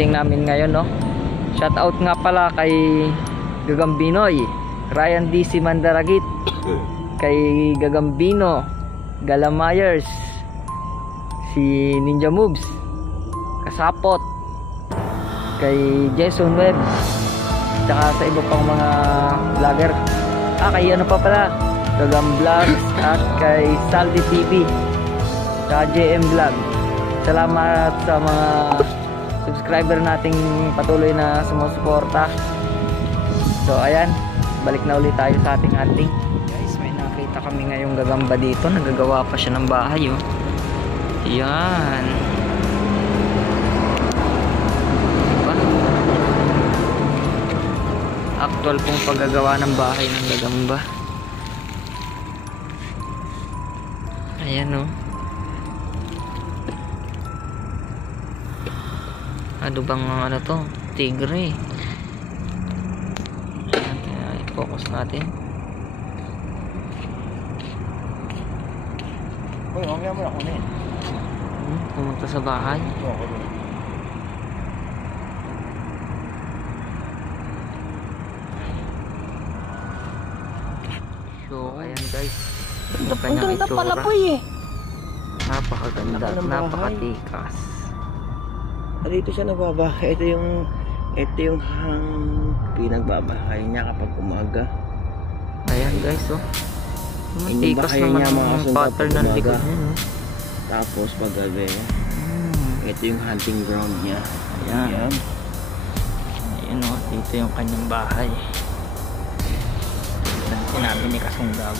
meeting namin ngayon, no? Shout out nga pala kay Gagambinoy, Ryan DC Mandaragit, kay Gagambino, Galamyers, si Ninja Moves, Kasapot, kay Jason Webb, tsaka sa iba pang mga vlogger. Kay ano pa pala, Gagam Vlogs, at kay Saldi TV, tsaka JM Vlog. Salamat sa mga subscriber nating patuloy na sumusuporta. So ayan, balik na ulit tayo sa ating hunting. Guys, may nakita kami ngayong gagamba dito. Nagagawa pa siya ng bahay, oh. Yan. Diba? Actual pong paggagawa ng bahay ng gagamba. Ayan, oh. Ano bang ano to? Tigre. Ayan, i-focus natin. Uy, mamaya mo na kunin. Pumunta sa bahay. So, ayan guys. Ang kanyang itsura. Napakaganda, napakatikas. Dito siya nagbabahay. Ito yung pinagbabahay niya kapag umaga. Ayan guys, oh. Yung Tikas bahay naman niya, mga ang sundalo pattern ng umaga. likod niya, no? Tapos paggabi, ito yung hunting ground niya. Ayan. Ayan, oh. Dito yung kanyang bahay. Sinabi ni Kasunggab.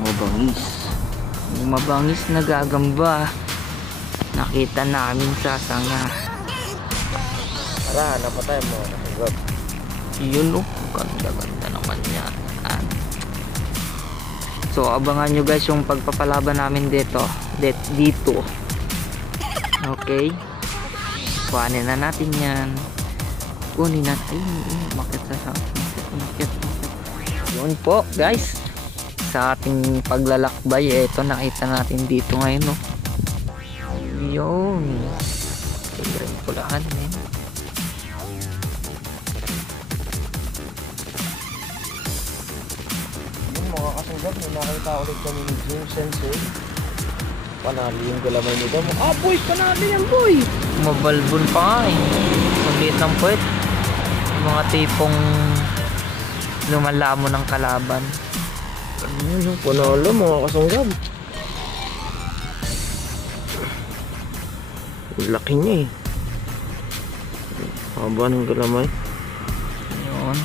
Mabangis. Yung mabangis na gagamba nakita namin sa sanga. Tara, napatay mo. Kasunggab. Yun, oh. Ganda naman yan. So abangan nyo guys yung pagpapalaban namin dito. Okay, kuhanin na natin yan. Kunin natin. Umakit. Yun po guys, sa ating paglalakbay, ito nakita natin dito ngayon, no? Yun, tigre pulahan, eh. Mga kasunggab, may nakita ulit kami ni Jim Sensei. Panali yung galamay nito. Boy! Panali yan, boy! Mabalbon pa nga, eh. Maliit ng puwet. Yung mga tipong lumalamo ng kalaban. Ano, panalo mga kasunggab. Laki niya, eh. Haba ng galamay. Yun.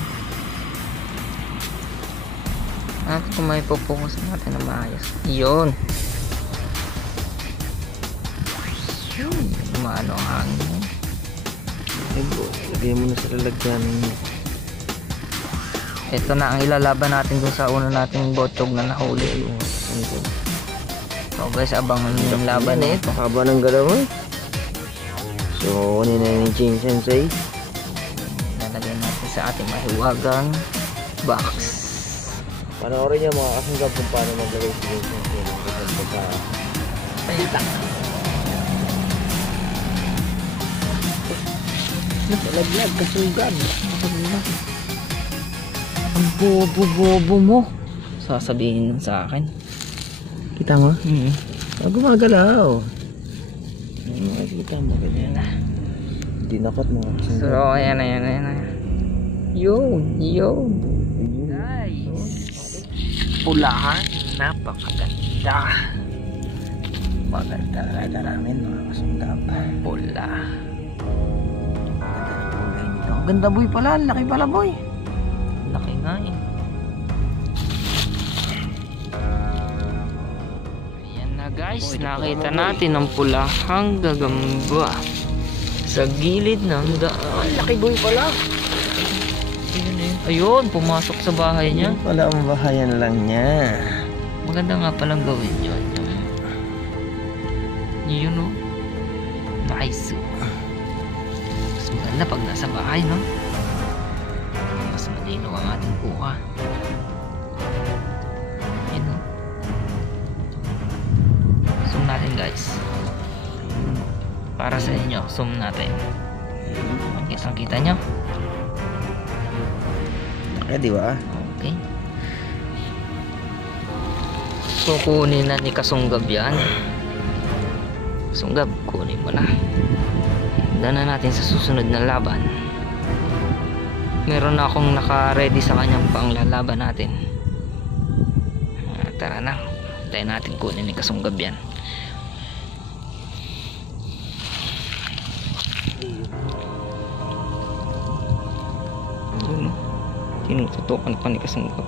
At kung may pupungus natin na maayos. Yun. Maano ang hangin. Ay bro, lagay mo na sa lalagyan. Ito na ang ilalaban natin dun sa una nating botog na nahuli. So guys, abangan nyo yung laban na ito. Haba ng galamay. So, kunin na yung Jim Sensei. Nalagyan natin sa ating mahiwagang box. Panoorin niyo mga kasunggab kung paano maglagay si Jim Sensei ng ganyan pagka pahitak. Nalaglag kasunggab. Ang bobo mo. Sasabihin sa akin. Kita mo? Gumagalaw. Kita mo ganyan. Dinakot mo. So ayan. Yun. Guys, pulahan. Napakaganda. Maganda talaga namin mga kasunggab. Pula. Ang ganda boy pala. Ang laki pala boy. Laki nga, eh. Ayan na guys, nakita natin ang pulahang gagamba sa gilid ng daan. Laki boy pala. Ayun, pumasok sa bahay niya. Wala ang bahayan lang niya. Maganda nga palang gawin yun. Yun, oh. Nice. Mas maganda pag nasa bahay, no? Mas malinaw ang ating kuha. Yun, oh. Zoom natin guys. para sa inyo. Zoom natin. Kitang kita nyo. Di ba? Okay. So kunin na ni Kasunggab yan. Kasunggab, kunin mo na. Dana natin sa susunod na laban. Meron na akong naka-ready sa kanyang panglalaban natin. Tara na. Tayo natin kunin ni Kasunggab yan. Tinututukan pa ni Kasunggab.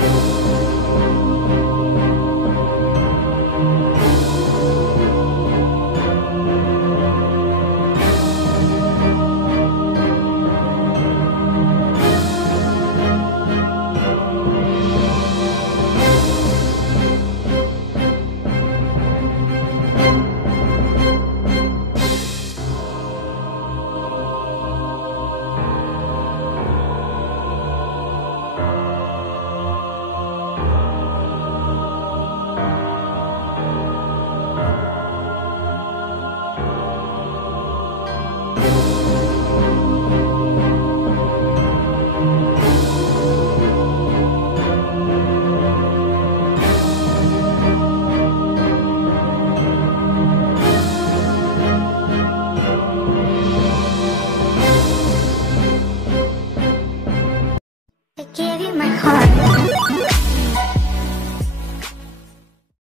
ganito